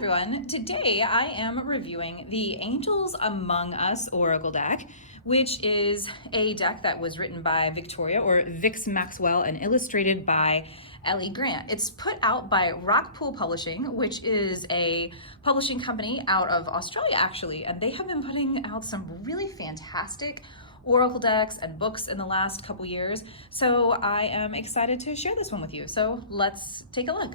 everyone. Today I am reviewing the Angels Among Us Oracle deck, which is a deck that was written by Victoria or Vix Maxwell and illustrated by Ellie Grant. It's put out by Rockpool Publishing, which is a publishing company out of Australia actually, and they have been putting out some really fantastic Oracle decks and books in the last couple years. So I am excited to share this one with you. So let's take a look.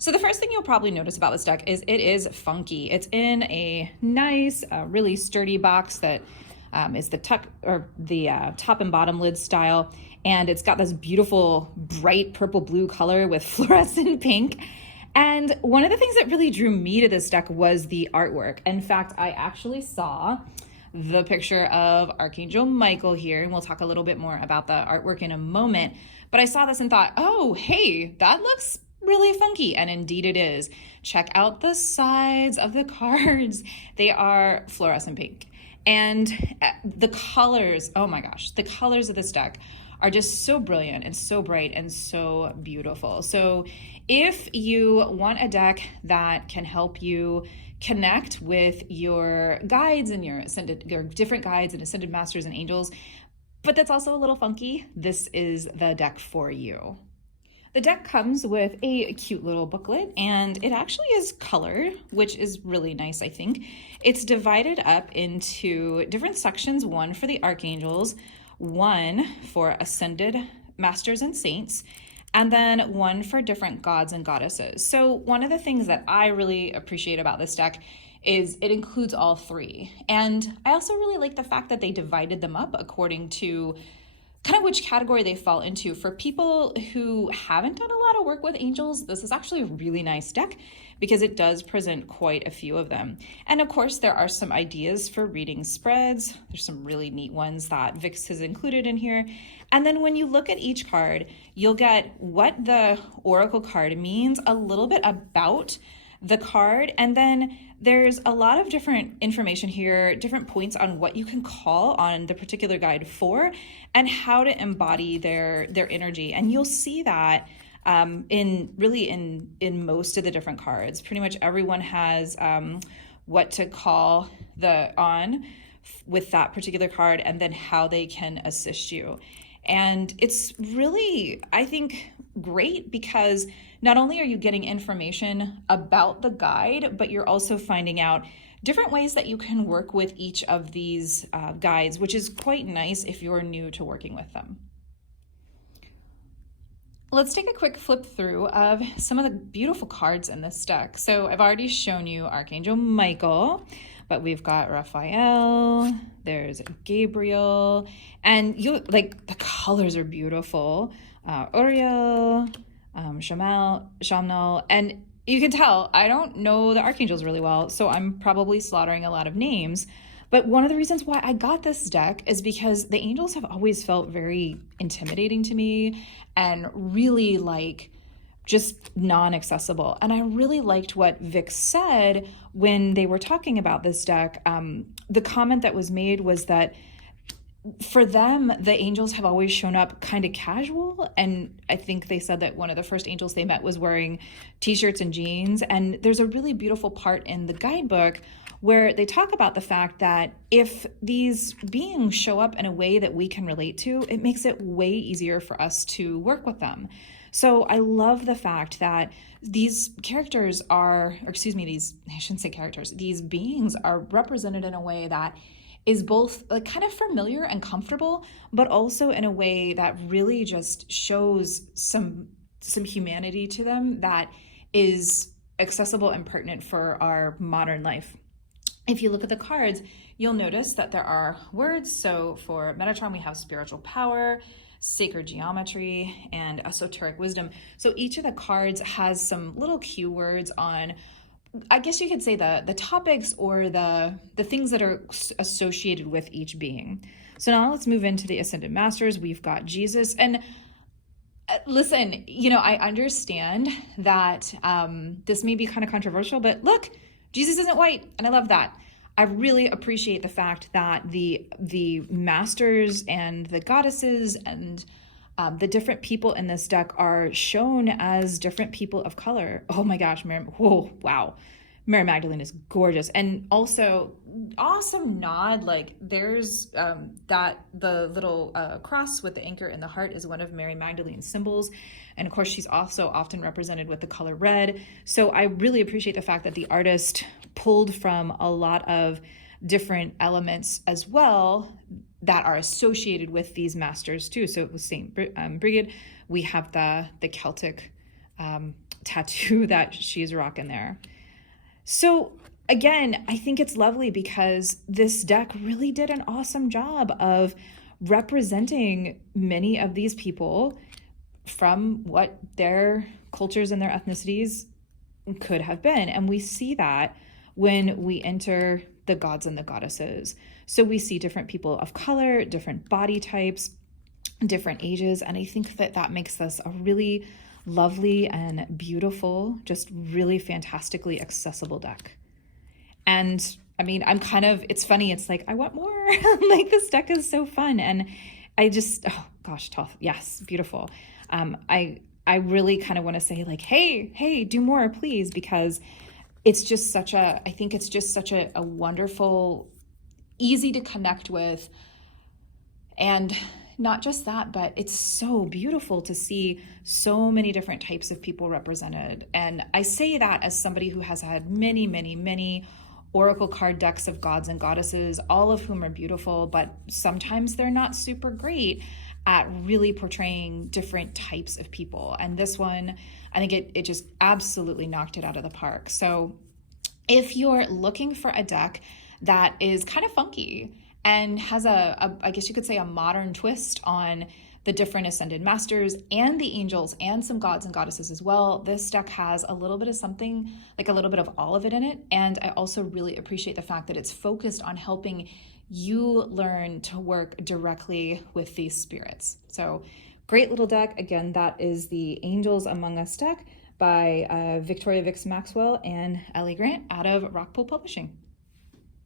So the first thing you'll probably notice about this deck is it is funky. It's in a nice, really sturdy box that is the top and bottom lid style, and it's got this beautiful bright purple blue color with fluorescent pink. And one of the things that really drew me to this deck was the artwork. In fact, I actually saw the picture of Archangel Michael here, and we'll talk a little bit more about the artwork in a moment. But I saw this and thought, oh, hey, that looks really funky, and indeed it is. Check out the sides of the cards. They are fluorescent pink. And the colors, oh my gosh, the colors of this deck are just so brilliant and so bright and so beautiful. So if you want a deck that can help you connect with your guides and your different guides and ascended masters and angels, but that's also a little funky, this is the deck for you. The deck comes with a cute little booklet, and it actually is colored, which is really nice, I think. It's divided up into different sections, one for the archangels, one for ascended masters and saints, and then one for different gods and goddesses. So one of the things that I really appreciate about this deck is it includes all three. And I also really like the fact that they divided them up according to kind of which category they fall into. For people who haven't done a lot of work with angels, this is actually a really nice deck because it does present quite a few of them. And of course, there are some ideas for reading spreads. There's some really neat ones that Vix has included in here. And then when you look at each card, you'll get what the Oracle card means, a little bit about the card, and then there's a lot of different information here, different points on what you can call on the particular guide for and how to embody their energy. And you'll see that in most of the different cards. Pretty much everyone has what to call on with that particular card and then how they can assist you. And it's really, I think, great because not only are you getting information about the guide, but you're also finding out different ways that you can work with each of these guides, which is quite nice if you're new to working with them. Let's take a quick flip through of some of the beautiful cards in this deck. So I've already shown you Archangel Michael, but we've got Raphael, there's Gabriel, and the colors are beautiful. Uriel, Shamnal, and you can tell I don't know the archangels really well, so I'm probably slaughtering a lot of names. But one of the reasons why I got this deck is because the angels have always felt very intimidating to me and really just non-accessible. And I really liked what Vic said when they were talking about this deck. The comment that was made was that for them, the angels have always shown up kind of casual. And I think they said that one of the first angels they met was wearing t-shirts and jeans. And there's a really beautiful part in the guidebook where they talk about the fact that if these beings show up in a way that we can relate to, it makes it way easier for us to work with them. So I love the fact that these characters these beings are represented in a way that is both kind of familiar and comfortable, but also in a way that really just shows some humanity to them that is accessible and pertinent for our modern life. If you look at the cards, you'll notice that there are words. So for Metatron, we have spiritual power, sacred geometry, and esoteric wisdom. So each of the cards has some little cue words on, I guess you could say the topics or the things that are associated with each being. So now let's move into the Ascended Masters. We've got Jesus. And listen, I understand that this may be kind of controversial, but look, Jesus isn't white, and I love that. I really appreciate the fact that the masters and the goddesses and the different people in this deck are shown as different people of color. Oh my gosh, Miriam, whoa, wow. Mary Magdalene is gorgeous, and also awesome nod. Like there's that the little cross with the anchor in the heart is one of Mary Magdalene's symbols, and of course she's also often represented with the color red. So I really appreciate the fact that the artist pulled from a lot of different elements as well that are associated with these masters too. So with Saint Brigid, we have the Celtic tattoo that she's rocking there. So again, I think it's lovely because this deck really did an awesome job of representing many of these people from what their cultures and their ethnicities could have been. And we see that when we enter the gods and the goddesses. So we see different people of color, different body types, different ages. And I think that that makes this a really lovely and beautiful, just really fantastically accessible deck. And I mean, it's funny. It's like, I want more. Like this deck is so fun. And I just, oh gosh, tough. Yes, beautiful. I really kind of want to say like, hey, do more, please, because it's just I think it's just such a wonderful, easy to connect with. And not just that, but it's so beautiful to see so many different types of people represented. And I say that as somebody who has had many, many, many oracle card decks of gods and goddesses, all of whom are beautiful, but sometimes they're not super great at really portraying different types of people. And this one, I think it just absolutely knocked it out of the park. So if you're looking for a deck that is kind of funky and has I guess you could say a modern twist on the different ascended masters and the angels and some gods and goddesses as well, this deck has a little bit of something, like a little bit of all of it in it. And I also really appreciate the fact that it's focused on helping you learn to work directly with these spirits. So great little deck. Again, that is the Angels Among Us deck by Victoria Vix Maxwell and Ellie Grant out of Rockpool Publishing.